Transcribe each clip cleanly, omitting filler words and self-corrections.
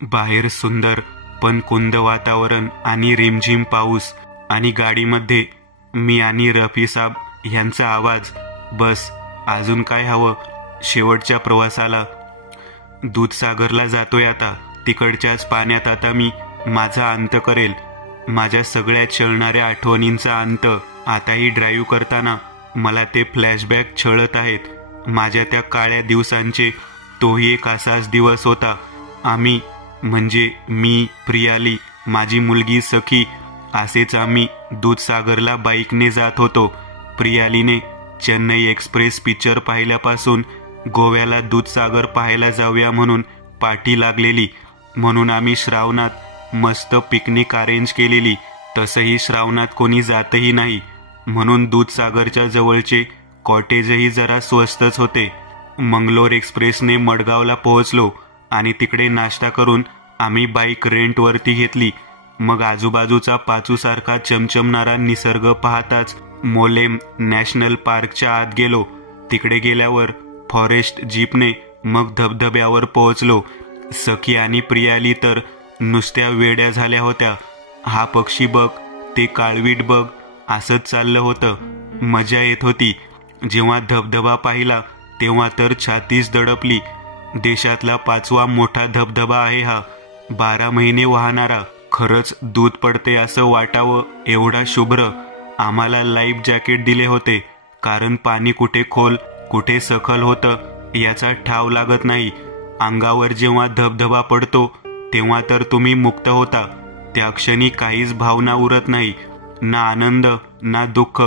बाहेर सुंदर पण कुंद वातावरण आणि रिमझिम पाऊस आणि गाडीमध्ये मी आणि रफी साब यांचा आवाज. बस अजून काय हवं. शेवटच्या प्रवासाला. दूधसागरला जातोय आता. तिकडच्याच पाण्यात आता मी माझा अंत करेल. माझ्या सगळ्या छळणाऱ्या आठवणींचा अंत. आताही ड्राईव्ह करताना मला ते फ्लॅशबॅक छळत आहेत. माझ्या त्या काळ्या दिवसांचे. तोही एक असाच दिवस होता. आम्ही म्हणजे मी, प्रियाली, माझी मुलगी सखी, असेच आम्ही दूधसागरला बाईकने जात होतो. प्रियालीने चेन्नई एक्सप्रेस पिक्चर पाहिल्यापासून गोव्याला दूधसागर पाहायला जाऊया म्हणून पाठी लागलेली. म्हणून आम्ही श्रावणात मस्त पिकनिक अरेंज केलेली. तसंही श्रावणात कोणी जातही नाही म्हणून दूधसागरच्या जवळचे कॉटेजही जरा स्वस्तच होते. मंगलोर एक्सप्रेसने मडगावला पोहोचलो आणि तिकडे नाश्ता करून आम्ही बाईक रेंटवरती घेतली. मग आजूबाजूचा पाचूसारखा चमचमणारा निसर्ग पाहताच मोलेम नॅशनल पार्कच्या आत गेलो. तिकडे गेल्यावर फॉरेस्ट जीपने मग धबधब्यावर पोहोचलो. सखी आणि प्रियाली तर नुसत्या वेड्या झाल्या होत्या. हा पक्षी बघ, ते काळवीट बघ, असंच चाललं होतं. मजा येत होती. जेव्हा धबधबा पाहिला तेव्हा तर छातीच दडपली. देशातला 5वा मोठा धबधबा आहे हा. 12 महिने वाहणारा. खरंच दूध पडते असं वाटावं एवढा शुभ्र. आम्हाला लाईफ जॅकेट दिले होते कारण पाणी कुठे खोल कुठे सखल होतं याचा ठाव लागत नाही. अंगावर जेव्हा धबधबा पडतो तेव्हा तर तुम्ही मुक्त होता. त्या क्षणी काहीच भावना उरत नाही. ना आनंद ना दुःख,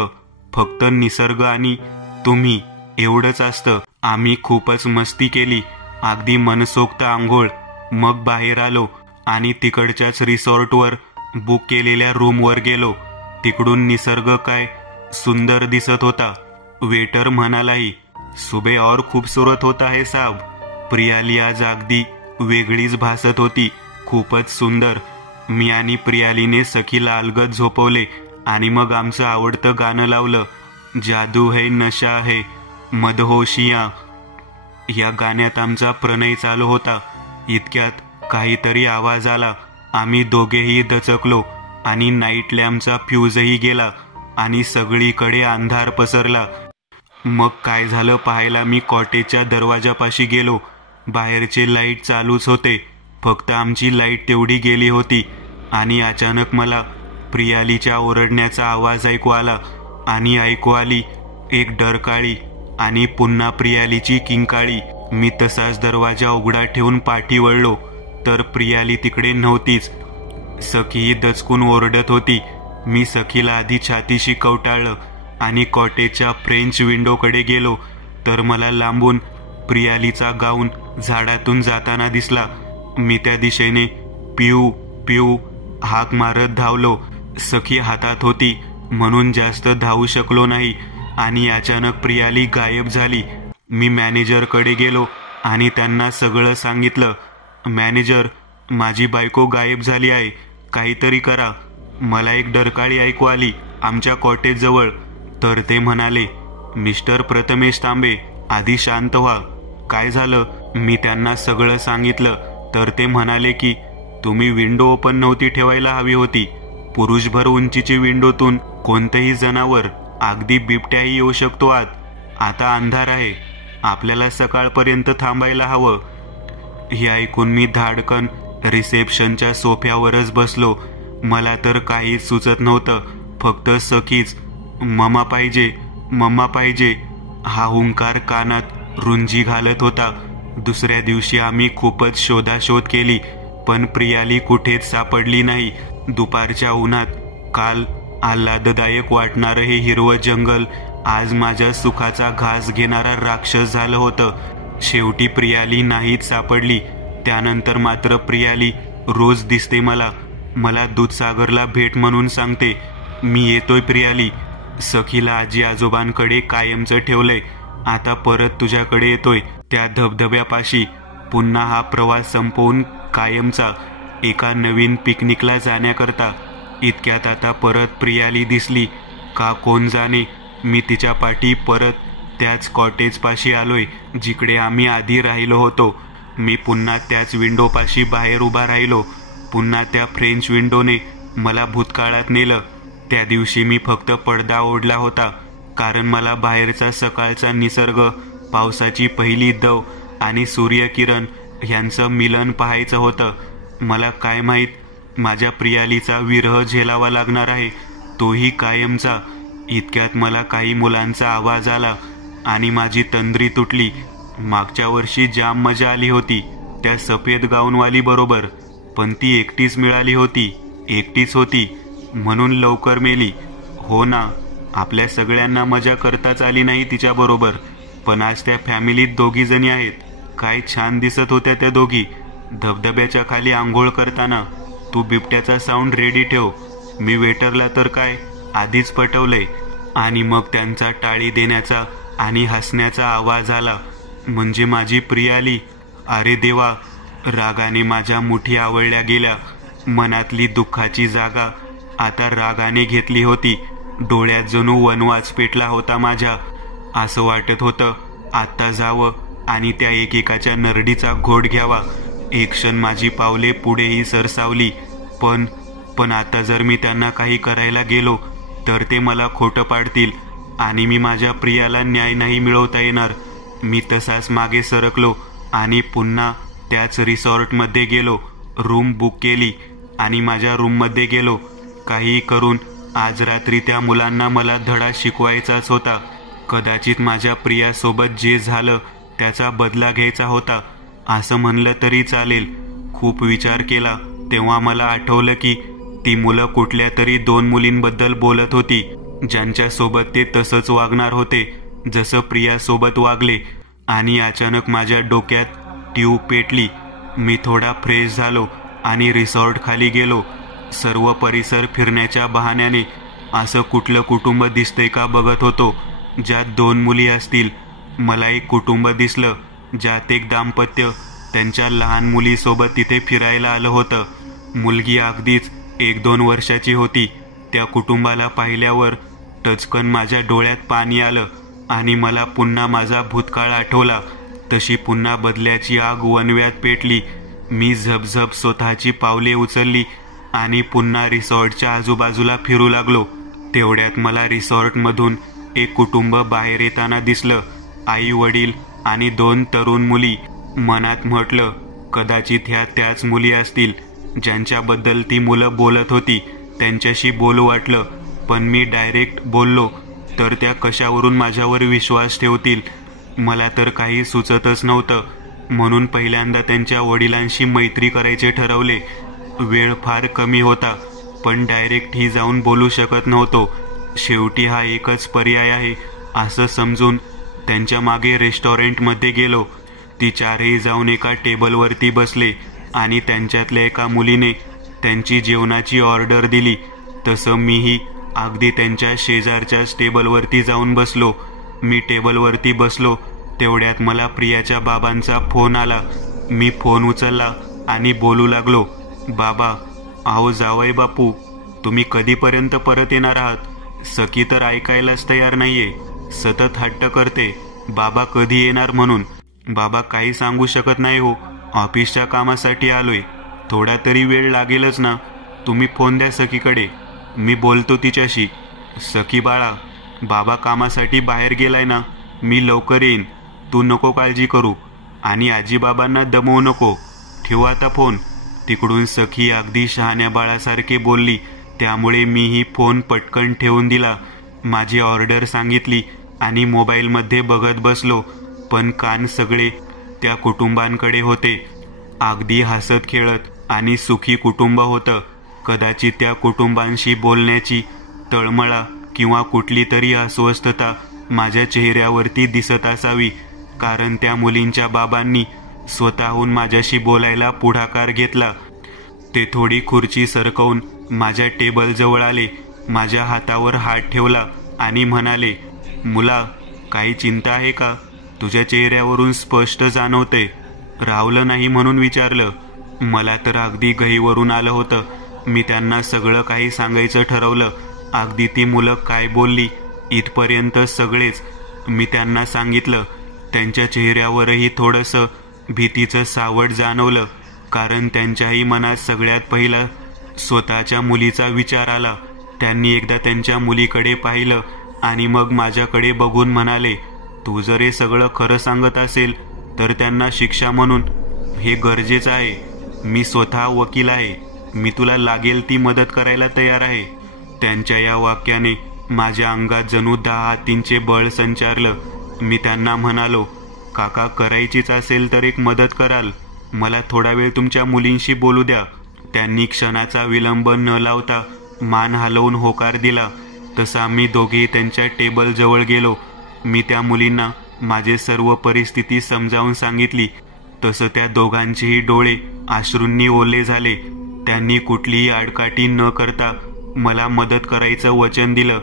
फक्त निसर्ग आणि तुम्ही, एवढंच असतं. आम्ही खूपच मस्ती केली. अगदी मनसोक्त आंघोळ. मग बाहेर आलो आणि तिकडच्याच रिसॉर्टवर बुक केलेल्या रूमवर गेलो. तिकडून निसर्ग काय सुंदर दिसत होता. वेटर म्हणालाही, सुबह और खूबसूरत होता है साहब. प्रियाली आज अगदी वेगळीच भासत होती. खूपच सुंदर. मी आणि प्रियालीने सखीला अलगद झोपवले आणि मग आमचं आवडतं गाणं लावलं. जादू है नशा है मदहोशिया. या गाण्यात आमचा प्रणय चालू होता. इतक्यात काहीतरी आवाज आला. आम्ही दोघेही दचकलो आणि नाईट लॅम्पचा फ्यूजही गेला आणि सगळीकडे अंधार पसरला. मग काय झालं पाहायला मी कॉटेजच्या दरवाजापाशी गेलो. बाहेरचे लाईट चालूच होते. फक्त आमची लाईट तेवढी गेली होती आणि अचानक मला प्रियालीच्या ओरडण्याचा आवाज ऐकू आला आणि ऐकू आली एक डरकाळी आणि पुन्हा प्रियालीची किंकाळी. मी तसाच दरवाजा उघडा ठेवून पाठी वळलो तर प्रियाली तिकडे नव्हतीच. सखी दचकून ओरडत होती. मी सखीला आधी छातीशी कवटाळलं आणि कॉटेजच्या फ्रेंच विंडोकडे गेलो तर मला लांबून प्रियालीचा गाऊन झाडातून जाताना दिसला. मी त्या दिशेने पिऊ पिऊ हाक मारत धावलो. सखी हातात होती म्हणून जास्त धावू शकलो नाही आणि अचानक प्रियाली गायब झाली. मी मॅनेजरकडे गेलो आणि त्यांना सगळं सांगितलं. मॅनेजर, माझी बायको गायब झाली आहे. काहीतरी करा. मला एक डरकाळी ऐकू आली आमच्या कॉटेजजवळ. तर ते म्हणाले, मिस्टर प्रथमेश तांबे, आधी शांत व्हा. काय झालं? मी त्यांना सगळं सांगितलं तर ते म्हणाले की तुम्ही विंडो ओपन नव्हती ठेवायला हवी होती. पुरुषभर उंचीची विंडोतून कोणतंही जनावर, अगदी बिबट्याही येऊ शकतो आत. आता अंधार आहे. आपल्याला सकाळपर्यंत थांबायला हवं. हे ऐकून मी धाडकन रिसेप्शनच्या सोफ्यावरच बसलो. मला तर काहीच सुचत नव्हतं. फक्त सखीच मम्मा पाहिजे, मम्मा पाहिजे हा हुंकार कानात रुंजी घालत होता. दुसऱ्या दिवशी आम्ही खूपच शोधाशोध केली पण प्रियाली कुठेच सापडली नाही. दुपारच्या उन्हात काल आल्हाददायक वाटणारं हे हिरवं जंगल आज माझ्या सुखाचा घास घेणारा राक्षस झालं होतं. शेवटी प्रियाली नाहीच सापडली. त्यानंतर मात्र प्रियाली रोज दिसते मला. मला दूधसागरला भेट म्हणून सांगते. मी येतोय प्रियाली. सखीला आजी आजोबांकडे कायमचं ठेवलंय. आता परत तुझ्याकडे येतोय त्या धबधब्यापाशी. पुन्हा हा प्रवास संपवून कायमचा एका नवीन पिकनिकला जाण्याकरता. इतक्यात आता परत प्रियाली दिसली का कोण जाणे. मी तिच्या पाठी परत त्याच कॉटेजपाशी आलोय जिकडे आम्ही आधी राहिलो होतो. मी पुन्हा त्याच विंडोपाशी बाहेर उभा राहिलो. पुन्हा त्या फ्रेंच विंडोने मला भूतकाळात नेलं. त्या दिवशी मी फक्त पडदा ओढला होता, कारण मला बाहेरचा सकाळचा निसर्ग, पावसाची पहिली दव आणि सूर्यकिरण ह्यांचं मिलन पाहायचं होतं. मला काय माहीत माझ्या प्रियालीचा विरह झेलावा लागणार आहे, तोही कायमचा. इतक्यात मला काही मुलांचा आवाज आला आणि माझी तंद्री तुटली. मागच्या वर्षी जाम मजा आली होती त्या सफेद गाऊनवाली बरोबर, पण ती एकटीच मिळाली होती, एकटीच होती म्हणून लवकर मेली. हो ना, आपल्या सगळ्यांना मजा करताच आली नाही तिच्याबरोबर. पण आज त्या फॅमिलीत 2 जणी आहेत. काय छान दिसत होत्या त्या दोघी धबधब्याच्या खाली आंघोळ करताना. तू बिबट्याचा साऊंड रेडी ठेव. मी वेटरला तर काय आधीच पटवलंय. आणि मग त्यांचा टाळी देण्याचा आणि हसण्याचा आवाज आला. म्हणजे माझी प्रियाली. अरे देवा, रागाने माझ्या मुठी आवळल्या गेल्या. मनातली दुःखाची जागा आता रागाने घेतली होती. डोळ्यात जणू वनवास पेटला होता माझ्या. असं वाटत होतं आत्ता जावं आणि त्या एकेकाच्या नरडीचा घोट घ्यावा. एक क्षण माझी पावले पुढेही सरसावली. पण आता जर मी त्यांना काही करायला गेलो तर ते मला खोटं पाडतील आणि मी माझ्या प्रियाला न्याय नाही मिळवता येणार. मी तसाच मागे सरकलो आणि पुन्हा त्याच रिसॉर्टमध्ये गेलो. रूम बुक केली आणि माझ्या रूममध्ये गेलो. काही करून आज रात्री त्या मुलांना मला धडा शिकवायचाच होता. कदाचित माझ्या प्रियासोबत जे झालं त्याचा बदला घ्यायचा होता, असं म्हणलं तरी चालेल. खूप विचार केला तेव्हा मला आठवलं की ती मुलं कुठल्या तरी 2 मुलींबद्दल बोलत होती, ज्यांच्यासोबत ते तसंच वागणार होते जसं प्रियासोबत वागले. आणि अचानक माझ्या डोक्यात ट्यूब पेटली. मी थोडा फ्रेश झालो आणि रिसॉर्ट खाली गेलो. सर्व परिसर फिरण्याच्या बहाण्याने असं कुठलं कुटुंब दिसतंय का बघत होतो ज्यात 2 मुली असतील. मला एक कुटुंब दिसलं ज्यात एक दाम्पत्य त्यांच्या लहान मुलीसोबत तिथे फिरायला आलं होतं. मुलगी अगदीच 1-2 वर्षाची होती. त्या कुटुंबाला पाहिल्यावर टचकन माझ्या डोळ्यात पाणी आलं आणि मला पुन्हा माझा भूतकाळ आठवला. तशी पुन्हा बदल्याची आग वणव्यात पेटली. मी झपझप स्वतःची पावले उचलली आणि पुन्हा रिसॉर्टच्या आजूबाजूला फिरू लागलो. तेवढ्यात मला रिसॉर्टमधून एक कुटुंब बाहेर येताना दिसलं. आई वडील आणि 2 तरुण मुली. मनात म्हटलं कदाचित ह्या त्याच मुली असतील ज्यांच्याबद्दल ती मुलं बोलत होती. त्यांच्याशी बोलू वाटलं, पण मी डायरेक्ट बोललो तर त्या कशावरून माझ्यावर विश्वास ठेवतील. मला तर काही सुचतच नव्हतं. म्हणून पहिल्यांदा त्यांच्या वडिलांशी मैत्री करायचे ठरवले. वेळ फार कमी होता, पण डायरेक्टही जाऊन बोलू शकत नव्हतो. शेवटी हा एकच पर्याय आहे असं समजून त्यांच्या मागे रेस्टॉरंटमध्ये गेलो. ती 4ही जाऊन एका टेबलवरती बसले आणि त्यांच्यातल्या एका मुलीने त्यांची जेवणाची ऑर्डर दिली. तसं मीही अगदी त्यांच्या शेजारच्याच टेबलवरती जाऊन बसलो. मी टेबलवरती बसलो तेवढ्यात मला प्रियाच्या बाबांचा फोन आला. मी फोन उचलला आणि बोलू लागलो, बाबा, अहो जावई बापू, तुम्ही कधीपर्यंत परत येणार आहात? सखी तर ऐकायलाच तयार नाहीये. सतत हट्ट करते बाबा कधी येणार म्हणून. बाबा काही सांगू शकत नाही हो, ऑफिसच्या कामासाठी आलोय. थोडा तरी वेळ लागेलच ना. तुम्ही फोन द्या सखीकडे, मी बोलतो तिच्याशी. सखी बाळा, बाबा कामासाठी बाहेर गेलाय ना, मी लवकर येईन. तू नको काळजी करू आणि आजीबाबांना दमवू नको. ठेवा आता फोन. तिकडून सखी अगदी शहाण्या बाळासारखे बोलली, त्यामुळे मीही फोन पटकन ठेवून दिला. माझी ऑर्डर सांगितली आणि मोबाईलमध्ये बघत बसलो. पण कान सगळे त्या कुटुंबांकडे होते. अगदी हसत खेळत आणि सुखी कुटुंब होतं. कदाचित त्या कुटुंबांशी बोलण्याची तळमळा किंवा कुठली तरी अस्वस्थता माझ्या चेहऱ्यावरती दिसत असावी, कारण त्या मुलींच्या बाबांनी स्वतःहून माझ्याशी बोलायला पुढाकार घेतला. ते थोडी खुर्ची सरकवून माझ्या टेबलजवळ आले, माझ्या हातावर हात ठेवला आणि म्हणाले, मुला, काही चिंता आहे का? तुझ्या चेहऱ्यावरून स्पष्ट जाणवते. रावलं नाही म्हणून विचारलं. मला तर अगदी घाईवरून आलं होतं. मी त्यांना सगळं काही सांगायचं ठरवलं. अगदी ती मुलं काय बोलली इथपर्यंत सगळेच मी त्यांना सांगितलं. त्यांच्या चेहऱ्यावरही थोडंसं भीतीचं सावट जाणवलं, कारण त्यांच्याही मनात सगळ्यात पहिला स्वतःच्या मुलीचा विचार आला. त्यांनी एकदा त्यांच्या मुलीकडे पाहिलं आणि मग माझ्याकडे बघून म्हणाले, तू जर हे सगळं खरं सांगत असेल तर त्यांना शिक्षा म्हणून हे गरजेचं आहे. मी स्वतः वकील आहे. मी तुला लागेल ती मदत करायला तयार आहे. त्यांच्या या वाक्याने माझ्या अंगात जणू 10 हातींचे बळ संचारलं. मी त्यांना म्हणालो, काका, करायचीच असेल तर एक मदत कराल. मला थोडा वेळ तुमच्या मुलींशी बोलू द्या. त्यांनी क्षणाचा विलंब न लावता मान हलवून होकार दिला. तसा आम्ही दोघेही त्यांच्या टेबल जवळ गेलो. मी त्या मुलींना माझे सर्व परिस्थिती समजावून सांगितली. तसं त्या दोघांचेही डोळे अश्रूंनी ओले झाले. त्यांनी कुठलीही आडकाठी न करता मला मदत करायचं वचन दिलं.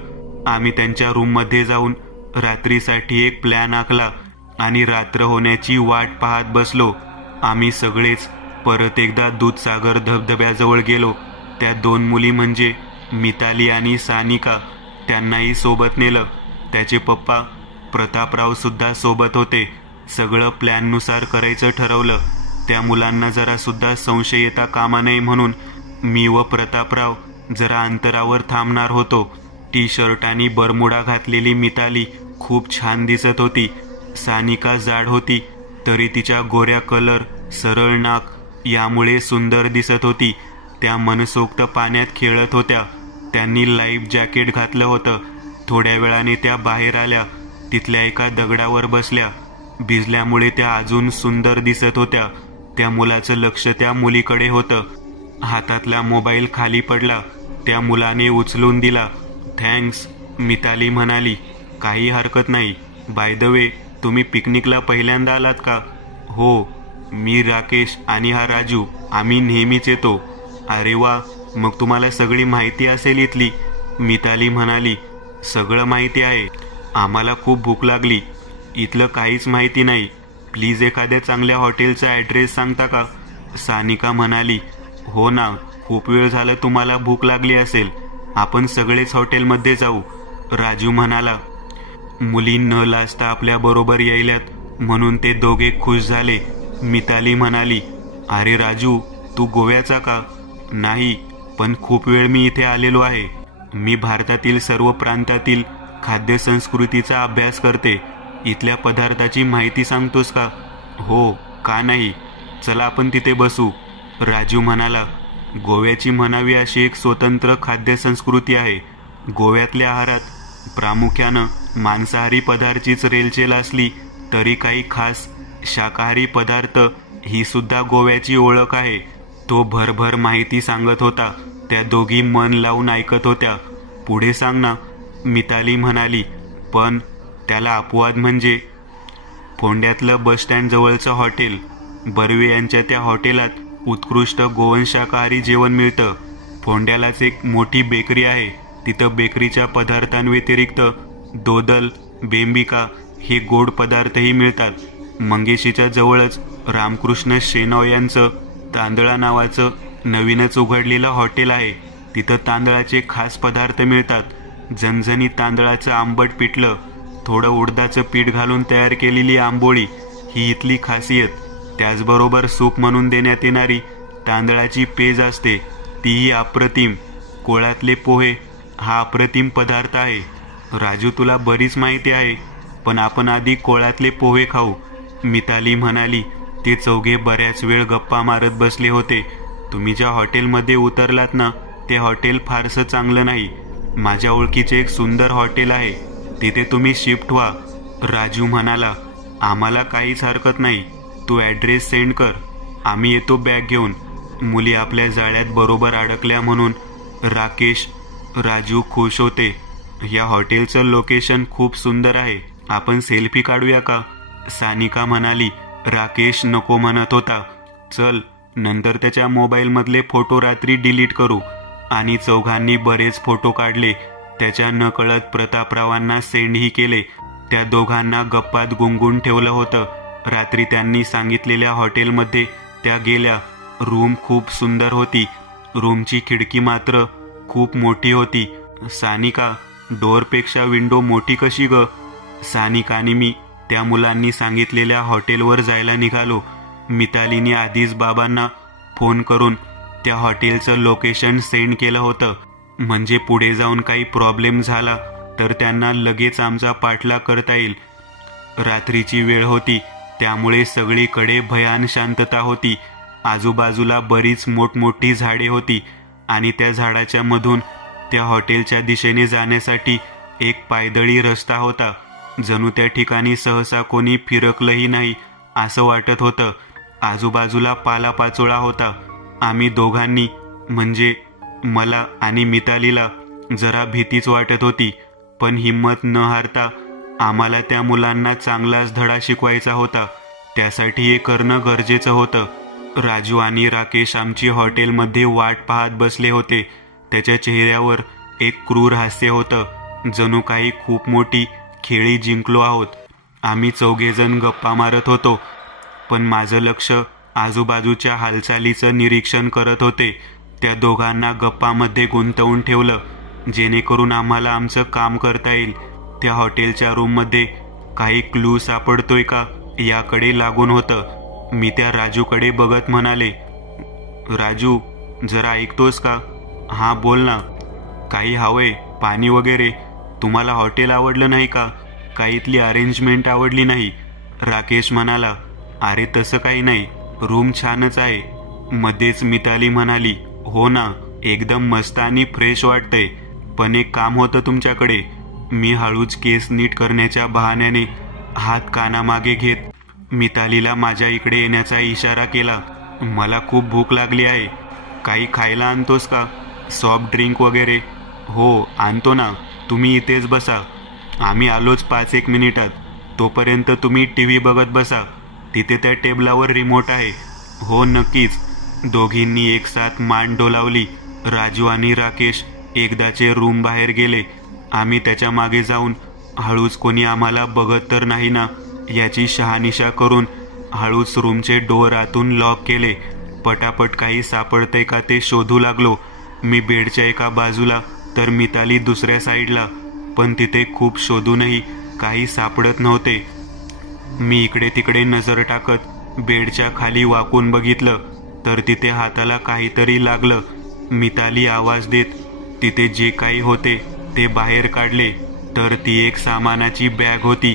आम्ही त्यांच्या रूममध्ये जाऊन रात्रीसाठी एक प्लॅन आखला आणि रात्र होण्याची वाट पाहत बसलो. आम्ही सगळेच परत एकदा दूधसागर धबधब्याजवळ गेलो. त्या 2 मुली म्हणजे मिताली आणि सानिका, त्यांनाही सोबत नेलं. त्याचे पप्पा प्रतापराव सुद्धा सोबत होते. सगळं प्लॅननुसार करायचं ठरवलं. त्या मुलांना जरा सुद्धा संशय येता कामा नये म्हणून मी व प्रतापराव जरा अंतरावर थांबणार होतो. टी शर्ट आणि बरमुडा घातलेली मिताली खूप छान दिसत होती. सानिका जाड होती तरी तिच्या गोऱ्या कलर, सरळ नाक यामुळे सुंदर दिसत होती. त्या मनसोक्त पाण्यात खेळत होत्या. त्यांनी लाईफ जॅकेट घातलं होतं. थोड्या वेळाने त्या बाहेर आल्या. तिथल्या एका दगडावर बसल्या. भिजल्यामुळे त्या अजून सुंदर दिसत होत्या. त्या मुलाचं लक्ष त्या मुलीकडे होतं. हातातला मोबाईल खाली पडला. त्या मुलाने उचलून दिला. थँक्स, मिताली म्हणाली. काही हरकत नाही. बाय द वे, तुम्ही पिकनिकला पहिल्यांदा आलात का? हो, मी राकेश आणि हा राजू, आम्ही नेहमीच येतो. अरे वा, मग तुम्हाला सगळी माहिती असेल इथली, मिताली म्हणाली. सगळं माहिती आहे. आम्हाला खूप भूक लागली. इथलं काहीच माहिती नाही. प्लीज एखाद्या चांगल्या हॉटेलचा ॲड्रेस सांगता का? सानिका म्हणाली. हो ना, खूप वेळ झालं तुम्हाला भूक लागली असेल. आपण सगळेच हॉटेलमध्ये जाऊ, राजू म्हणाला. मुली न लाजता आपल्याबरोबर यायल्यात म्हणून ते दोघे खुश झाले. मिताली म्हणाली, अरे राजू, तू गोव्याचा का? नाही, पण खूप वेळ मी इथे आलेलो आहे. मी भारतातील सर्व प्रांतातील खाद्यसंस्कृतीचा अभ्यास करते. इथल्या पदार्थाची माहिती सांगतोस का? हो, का नाही. चला आपण तिथे बसू, राजू म्हणाला. गोव्याची म्हणावी अशी एक स्वतंत्र खाद्यसंस्कृती आहे. गोव्यातल्या आहारात प्रामुख्यानं मांसाहारी पदार्थाचीच रेलचेल असली तरी काही खास शाकाहारी पदार्थ ही सुद्धा गोव्याची ओळख आहे. तो भरभर माहिती सांगत होता. त्या दोघी मन लावून ऐकत होत्या. पुढे सांग ना, मिताली म्हणाली. पण त्याला अपवाद म्हणजे फोंड्यातलं बस स्टँड जवळचं हॉटेल. बर्वे यांच्या त्या हॉटेलात उत्कृष्ट गोवन शाकाहारी जेवण मिळतं. फोंड्यालाच एक मोठी बेकरी आहे. तिथं बेकरीच्या पदार्थांव्यतिरिक्त दोदल, बेंबिका हे गोड पदार्थही मिळतात. मंगेशीच्या जवळच रामकृष्ण शेनॉ यांचं तांदळा नावाचं नवीनच उघडलेलं हॉटेल आहे. तिथं तांदळाचे खास पदार्थ मिळतात. झणझणीत तांदळाचं आंबट पिठलं, थोडं उडदाचं पीठ घालून तयार केलेली आंबोळी ही इथली खासियत. त्याचबरोबर सूप म्हणून देण्यात येणारी तांदळाची पेज असते, तीही अप्रतिम. कोळातले पोहे हा अप्रतिम पदार्थ आहे. राजू, तुला बरीच माहिती आहे, पण आपण आधी कोळातले पोहे खाऊ, मिताली म्हणाली. ते चौघे बऱ्याच वेळ गप्पा मारत बसले होते. तुम्ही ज्या हॉटेलमध्ये उतरलात ना, ते हॉटेल फारसं चांगलं नाही. माझ्या ओळखीचे एक सुंदर हॉटेल आहे, तिथे तुम्ही शिफ्ट व्हा, राजू म्हणाला. आम्हाला काहीच हरकत नाही. तू ॲड्रेस सेंड कर, आम्ही येतो बॅग घेऊन. मुली आपल्या जाळ्यात बरोबर अडकल्या म्हणून राकेश, राजू खुश होते. या हॉटेलचं लोकेशन खूप सुंदर आहे. आपण सेल्फी काढूया का? सानिका म्हणाली. राकेश नको म्हणत होता. चल, नंतर त्याच्या मोबाईलमधले फोटो रात्री डिलीट करू. आणि चौघांनी बरेच फोटो काढले. त्याच्या नकळत प्रतापरावांना सेंडही केले. त्या दोघांना गप्पात गुंगून ठेवलं होतं. रात्री त्यांनी सांगितलेल्या हॉटेलमध्ये त्या गेल्या. रूम खूप सुंदर होती. रूमची खिडकी मात्र खूप मोठी होती. सानिका, डोअरपेक्षा विंडो मोठी कशी ग? सानिका आणि मी त्या मुलांनी सांगितलेल्या हॉटेलवर जायला निघालो. मितालीने आधीच बाबांना फोन करून त्या हॉटेलचं लोकेशन सेंड केलं होतं, म्हणजे पुढे जाऊन काही प्रॉब्लेम झाला तर त्यांना लगेच आमचा पाठलाग करता येईल. रात्रीची वेळ होती, त्यामुळे सगळीकडे भयान शांतता होती. आजूबाजूला बरीच मोठमोठी झाडे होती आणि त्या झाडाच्या मधून त्या हॉटेलच्या दिशेने जाण्यासाठी एक पायदळी रस्ता होता. जणू त्या ठिकाणी सहसा कोणी फिरकलंही नाही असं वाटत होतं. आजूबाजूला पालापाचोळा होता. आम्ही दोघांनी, म्हणजे मला आणि मितालीला, जरा भीतीच वाटत होती, पण हिम्मत न हारता आम्हाला त्या मुलांना चांगलाच धडा शिकवायचा होता. त्यासाठी हे करणं गरजेचं होतं. राजू आणि राकेश आमची हॉटेलमध्ये वाट पाहत बसले होते. त्याच्या चेहऱ्यावर एक क्रूर हास्य होतं, जणू काही खूप मोठी खेळी जिंकलो आहोत. आम्ही चौघेजण गप्पा मारत होतो, पण माझं लक्ष आजूबाजूच्या हालचालीचं निरीक्षण करत होते. त्या दोघांना गप्पामध्ये गुंतवून ठेवलं, जेणेकरून आम्हाला आमचं काम करता येईल. त्या हॉटेलच्या रूममध्ये काही क्लू सापडतोय का याकडे लागून होतं. मी त्या राजूकडे बघत म्हणाले, राजू, जरा ऐकतोस का? हां, बोल ना. काही हवंय? पाणी वगैरे? तुम्हाला हॉटेल आवडलं नाही का? काही इथली अरेंजमेंट आवडली नाही? राकेश म्हणाला, अरे तसं काही नाही, रूम छानच आहे. मध्येच मिताली म्हणाली, हो ना, एकदम मस्त आणि फ्रेश वाटतंय, पण एक काम होतं तुमच्याकडे. मी हळूच केस नीट करण्याच्या बहाण्याने हात कानामागे घेत मितालीला माझ्या इकडे येण्याचा इशारा केला. मला खूप भूक लागली आहे. काही खायला आणतोस का? सॉफ्ट ड्रिंक वगैरे? हो, आणतो ना. तुम्ही इथेच बसा, आम्ही आलोच 5-1 मिनिटात. तोपर्यंत तुम्ही TV बघत बसा. तिथे त्या टेबलावर रिमोट आहे. हो, नक्कीच. दोघींनी एकसाथ मान डोलावली. राजू आणि राकेश एकदाचे रूम बाहेर गेले. आम्ही त्याच्या मागे जाऊन हळूच कोणी आम्हाला बघत तर नाही ना याची शहानिशा करून हळूच रूमचे डोअर आतून लॉक केले. पटापट काही सापडतंय का ते शोधू लागलो. मी बेडच्या एका बाजूला तर मिताली दुसऱ्या साईडला, पण तिथे खूप शोधूनही काही सापडत नव्हते. मी इकडे तिकडे नजर टाकत बेडच्या खाली वाकून बघितलं तर तिथे हाताला काहीतरी लागलं. मिताली आवाज देत तिथे जे काही होते ते बाहेर काढले, तर ती एक सामानाची बॅग होती.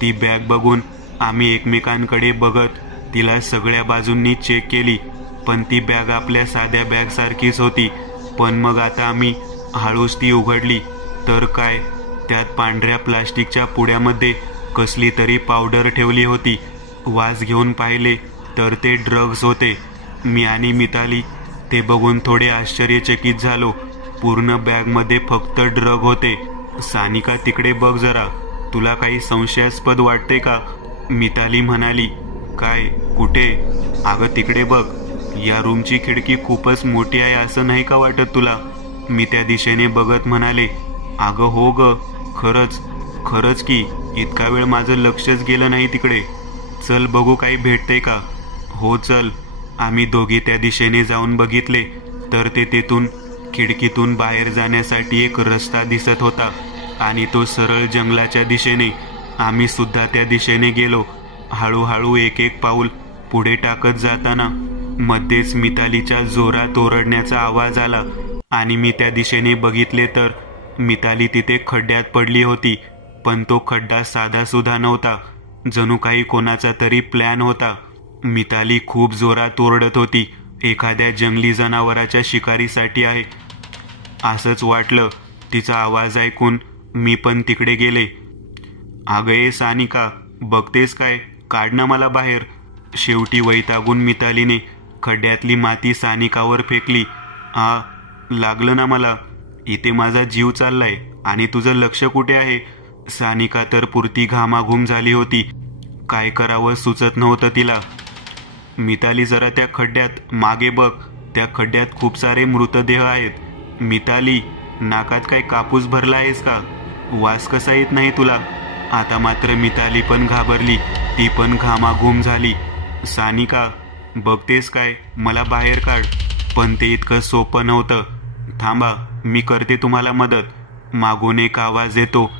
ती बॅग बघून आम्ही एकमेकांकडे बघत तिला सगळ्या बाजूंनी चेक केली, पण ती बॅग आपल्या साध्या बॅगसारखीच होती. पण मग आता आम्ही हळूच ती उघडली तर काय, त्यात पांढऱ्या प्लास्टिकच्या पुड्यामध्ये कसली तरी पावडर ठेवली होती. वास घेऊन पाहिले तर ते ड्रग्ज होते. मी आणि मिताली ते बघून थोडे आश्चर्यचकित झालो. पूर्ण बॅगमध्ये फक्त ड्रग होते. सानिका, तिकडे बघ जरा, तुला काही संशयास्पद वाटते का? मिताली म्हणाली. काय? कुठे? अगं तिकडे बघ, या रूमची खिडकी खूपच मोठी आहे असं नाही का वाटत तुला? मी त्या दिशेने बघत म्हणाले. अगं हो ग, खरंच की, इतका वेळ माझं लक्षच गेलं नाही तिकडे. चल बघू काही भेटते का? हो चल. आम्ही दोघी त्या दिशेने जाऊन बघितले तर ते तेथून खिडकीतून बाहेर जाण्यासाठी एक रस्ता दिसत होता आणि तो सरळ जंगलाच्या दिशेने. आम्ही सुद्धा त्या दिशेने गेलो. हळूहळू एक एक पाऊल पुढे टाकत जाताना मध्येच मितालीच्या जोरात ओरडण्याचा आवाज आला आणि मी त्या दिशेने बघितले तर मिताली तिथे खड्ड्यात पडली होती. पण तो खड्डा साधासुद्धा नव्हता, जणू काही कोणाचा तरी प्लॅन होता. मिताली खूप जोरात ओरडत होती. एखाद्या जंगली जनावराच्या शिकारीसाठी आहे असंच वाटलं. तिचा आवाज ऐकून मी पण तिकडे गेले. अगं ए सानिका, बघतेस काय? काढ ना मला बाहेर. शेवटी वैतागून मितालीने खड्ड्यातली माती सानिकावर फेकली. आ, लागलं ना मला. इथे माझा जीव चाललाय आणि तुझं लक्ष कुठे आहे? सानिका तर पुरती घामाघूम झाली होती. काय करावं सुचत नव्हतं तिला. मिताली, जरा त्या खड्ड्यात मागे बघ. त्या खड्ड्यात खूप सारे मृतदेह आहेत. मिताली, नाकात काय कापूस भरला आहेस का? वास कसा येत नाही तुला? आता मात्र मिताली पण घाबरली. ती पण घामाघूम झाली. सानिका, बघतेस काय? मला बाहेर काढ. पण ते इतकं सोपं नव्हतं. थांबा, मी करते तुम्हाला मदत. मागून एक आवाज येतो.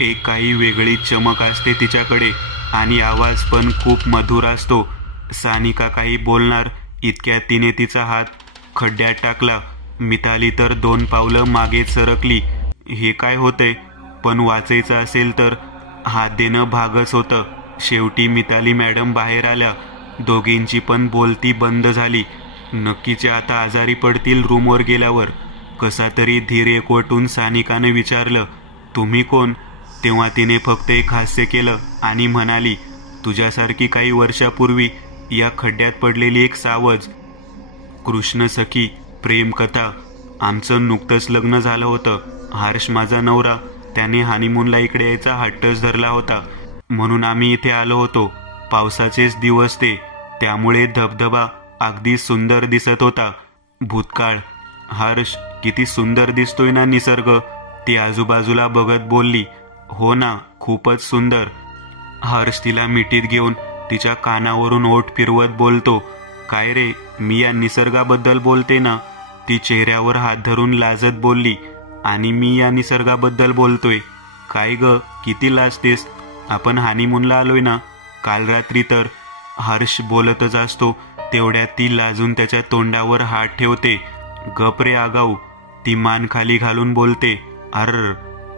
एक काही वेगळी चमक असते तिच्याकडे आणि आवाज पण खूप मधुर असतो. सानिका काही बोलणार इतक्यात तिने तिचा हात खड्ड्यात टाकला. मिताली तर 2 पावलं मागे सरकली. हे काय होतंय? पण वाचायचं असेल तर हात देणं भागच होतं. शेवटी मिताली मॅडम बाहेर आल्या. दोघींची पण बोलती बंद झाली. नक्कीच आता आजारी पडतील रूमवर गेल्यावर. कसा तरी धीर एकवटून सानिकाने विचारलं, तुम्ही कोण? तेव्हा तिने फक्त एक हास्य केलं आणि म्हणाली, तुझ्यासारखी काही वर्षापूर्वी या खड्ड्यात पडलेली एक सावज. कृष्ण सखी प्रेमकथा. आमचं नुकतंच लग्न झालं होतं. हर्ष माझा नवरा. त्याने हनीमूनला इकडे यायचा हट्टच धरला होता, म्हणून आम्ही इथे आलो होतो. पावसाचेच दिवस ते, त्यामुळे धबधबा अगदी सुंदर दिसत होता. भूतकाळ. हर्ष, किती सुंदर दिसतोय ना निसर्ग, ती आजूबाजूला बघत बोलली. हो ना, खूपच सुंदर. हर्ष तिला मिठीत घेऊन तिच्या कानावरून ओठ फिरवत बोलतो, काय रे, मी या निसर्गाबद्दल बोलते ना. ती चेहऱ्यावर हात धरून लाजत बोलली, आणि मी या निसर्गाबद्दल बोलतोय. काय ग, किती लाजतेस? आपण हनीमूनला आलोय ना. काल रात्री तर. हर्ष बोलतच असतो तेवढ्यात ती लाजून त्याच्या तोंडावर हात ठेवते. गप रे आगाऊ, ती मान खाली घालून बोलते. अर्र,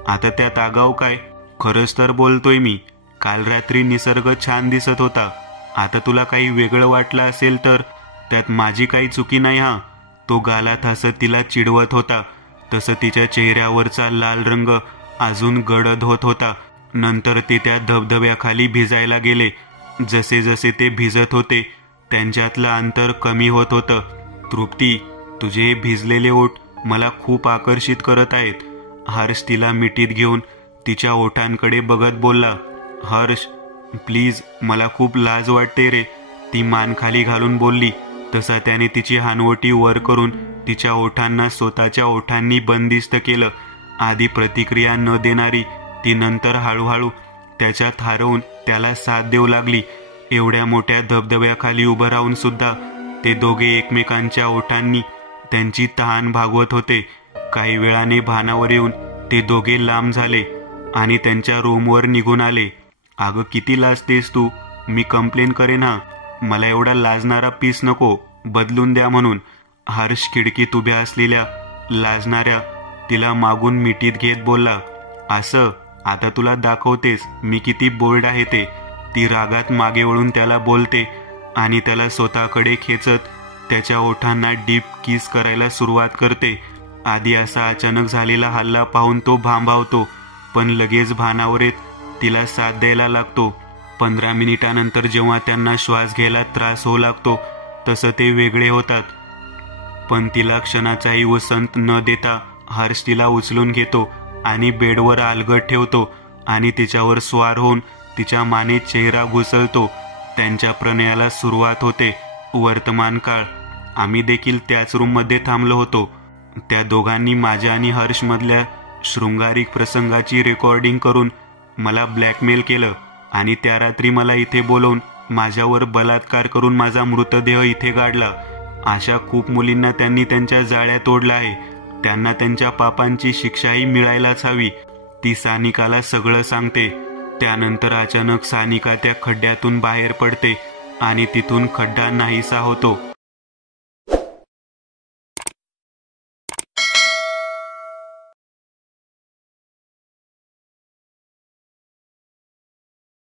आता त्यात आगाऊ काय? खरंच तर बोलतोय मी. काल रात्री निसर्ग छान दिसत होता. आता तुला काही वेगळं वाटलं असेल तर त्यात माझी काही चुकी नाही हा. तो गालात हसत तिला चिडवत होता. तसं तिच्या चेहऱ्यावरचा लाल रंग अजून गडद होत होता. नंतर ते त्या धबधब्याखाली भिजायला गेले. जसे जसे ते भिजत होते त्यांच्यातलं अंतर कमी होत होतं. तृप्ती, तुझे हे भिजलेले ओठ मला खूप आकर्षित करत आहेत. हर्ष तिला मिठीत घेऊन तिच्या ओठांकडे बघत बोलला. हर्ष प्लीज, मला खूप लाज वाटते रे, ती मान खाली घालून बोलली. तसा त्याने तिची हानवटी वर करून तिच्या ओठांना स्वतःच्या ओठांनी बंदिस्त केलं. आधी प्रतिक्रिया न देणारी ती नंतर हळूहळू त्याच्यात हरवून त्याला साथ देऊ लागली. एवढ्या मोठ्या धबधब्याखाली उभं राहून सुद्धा ते दोघे एकमेकांच्या ओठांनी त्यांची तहान भागवत होते. काही वेळाने भानावर येऊन ते दोघे लांब झाले आणि त्यांच्या रूमवर निघून आले. अगं किती लाजतेस तू, मी कंप्लेन करेन हा. मला एवढा लाजणारा पीस नको, बदलून द्या म्हणून. हर्ष खिडकीत उभ्या असलेल्या लाजणाऱ्या तिला मागून मिठीत घेत बोलला. असं, आता तुला दाखवतेस मी किती बोल्ड आहे ते. ती रागात मागे वळून त्याला बोलते आणि त्याला स्वतःकडे खेचत त्याच्या ओठांना डीप किस करायला सुरुवात करते. आधी असा अचानक झालेला हल्ला पाहून तो भांबावतो, पण लगेच भानावर येत तिला साथ द्यायला लागतो. 15 मिनिटानंतर जेव्हा त्यांना श्वास घ्यायला त्रास होऊ लागतो तसं ते वेगळे होतात. पण तिला क्षणाचाही उसंत न देता हर्ष तिला उचलून घेतो आणि बेडवर अलगद ठेवतो आणि तिच्यावर स्वार होऊन तिच्या मानेत चेहरा घुसळतो. त्यांच्या प्रणयाला सुरुवात होते. वर्तमान काळ. आम्ही देखील त्याच रूममध्ये थांबलो होतो. त्या दोघांनी माझ्या आणि हर्षमधल्या शृंगारिक प्रसंगाची रेकॉर्डिंग करून मला ब्लॅकमेल केलं आणि त्या रात्री मला इथे बोलवून माझ्यावर बलात्कार करून माझा मृतदेह इथे गाडला. अशा खूप मुलींना त्यांनी त्यांच्या जाळ्यात तोडलं आहे. त्यांना त्यांच्या पापांची शिक्षाही मिळायलाच हवी. ती सानिकाला सगळं सांगते. त्यानंतर अचानक सानिका त्या खड्ड्यातून बाहेर पडते आणि तिथून खड्डा नाहीसा होतो.